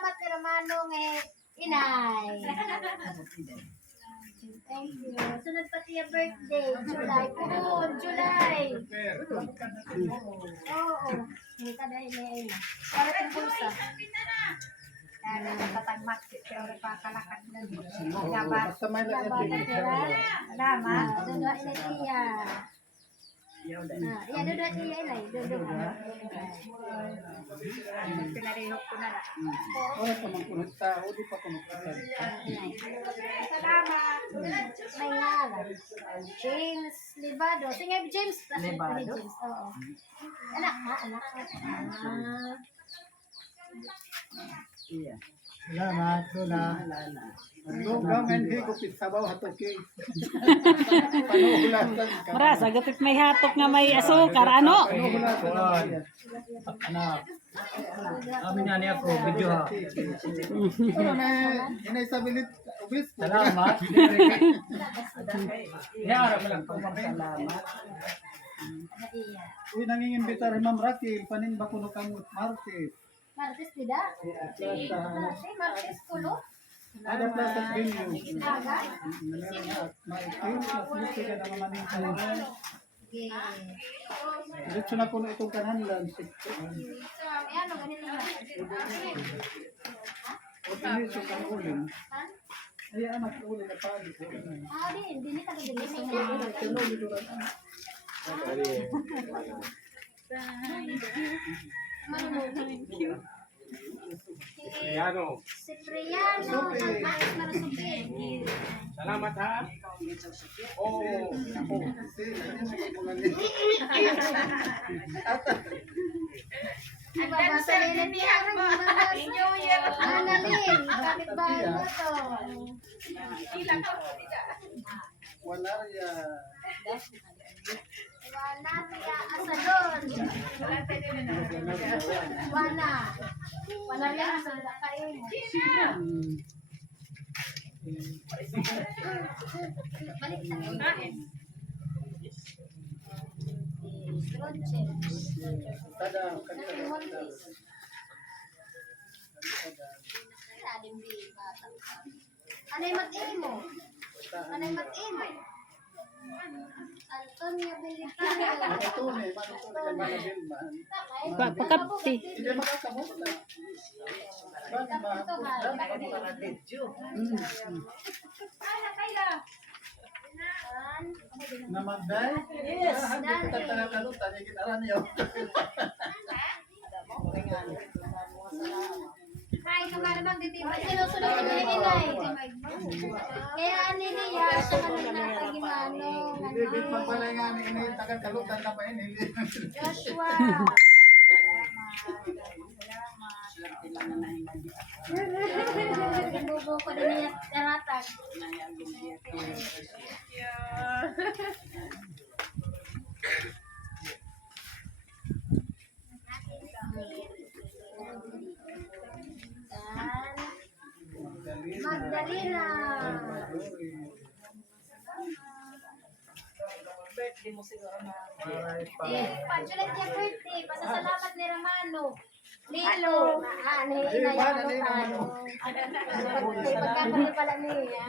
salamat ni Romanong inay. Thank you. Sunod pati yung birthday, July. July. Oo. Hindi ka dahil na. Para kang pusa. Kaya natatagmat. Pero pakalakad na. Gabat. Salamat. Dudwa inatiya. Iya, dudwa iya inay. Dudwa. Pinarihok ko na lang. Oh, pamangkunot tao, di pa pamangkunot. Salamat. May ngalan. James Libado. Sige, James. Libado? Oo. Anak ha? Anak ha? Iya. Salamat, Lola. Lugang hindi ko pitsabaw hatoki. Panuhulasan ka. Mara, sagapit may hatok nga may asukar, ano? Panuhulasan. Anak. Amin na niya ko, video ha. Ano na, inay sa bilit, ubis. Salamat. Hiyara mo lang. Salamat. Uy, nangingimbitar Ma'am Raquel, panin ba kuno kamot Martes? Martes tidak? Martes kulo? Ada plaza venue. Aga? Maikil, mas ka na mamaning talaga. Okay. Diretso na kuno itong kananlan. Ano, ganito na. O tinisyo kang uling. Ay, anak, uling na pali. Di ni taga dili sa Ayan. Cipriano, Alvarez Marasukin. Salamat ha. Oo. Ibabasa nila niya New Year. Analin, kapit bahay mo to. Wala ya. Wala niya asalon. Wala. Wala niya asalon. Kayo mo. Balik sa kain. Tada, kanina. Anay mag-imo? Anay mag-imo? Antonio Belitano. Manutune ka Manabilman. Pagkapti. Hindi makakabot na. Bakit ba? Namanday? Yes. Tatangakalutan, yung kinaran niyo. Ay, kamara bang ditiba? Sinusunod ko na inay. Kaya ani niya, sa kanang nakagimano. Hindi magpalay nga ni tagakalutan na pa yun. Joshua. Inubo ko din niya daratag. Magdalena. Birthday mo siguro na. Pajulat niya birthday. Pasasalamat ni Romano. Lilo. Hinayang mo tayo. Pagkakali pala niya.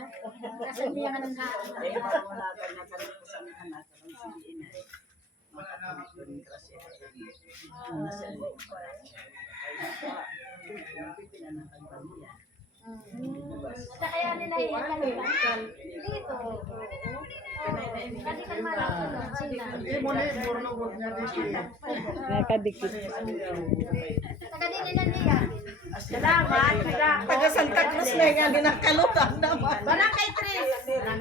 Nasabihan ka ng haon. Wala ka na kalimutan ng anak. Sa kaya nila ikan dito. Kasi kan malaki ng China. Hindi mo na yung pornogod niya dito. Nakadikit. Taga din nila niya. Salamat. Taga Santa Cruz na nga ginakalutan naman. Barangay 3. Pero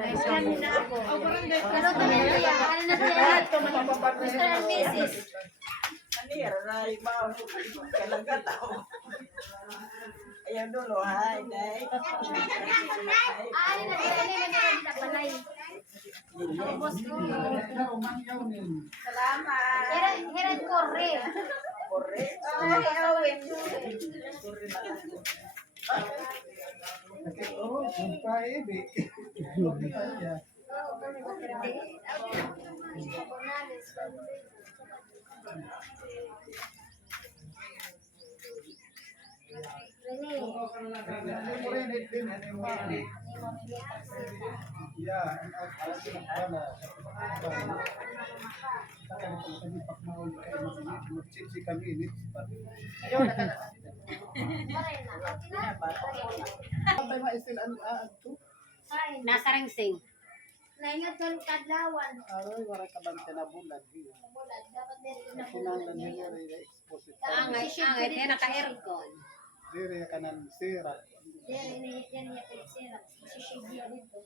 to niya. Ano na siya? Mr. and Mrs. Anir, ray ba? Kalaga tao. Ayaw dulo, hay, day. Ano na siya? Ano na siya? Panay. Boss ko. Salamat. Hiran Corre. Corre. Ay, awin. Oh, paibig. Rene. Nasa ringsing. Naingat ka kadlawan. Dapat din angay tayo naka-aircon. Dere ni yan niya pinagsira. Sisig dito.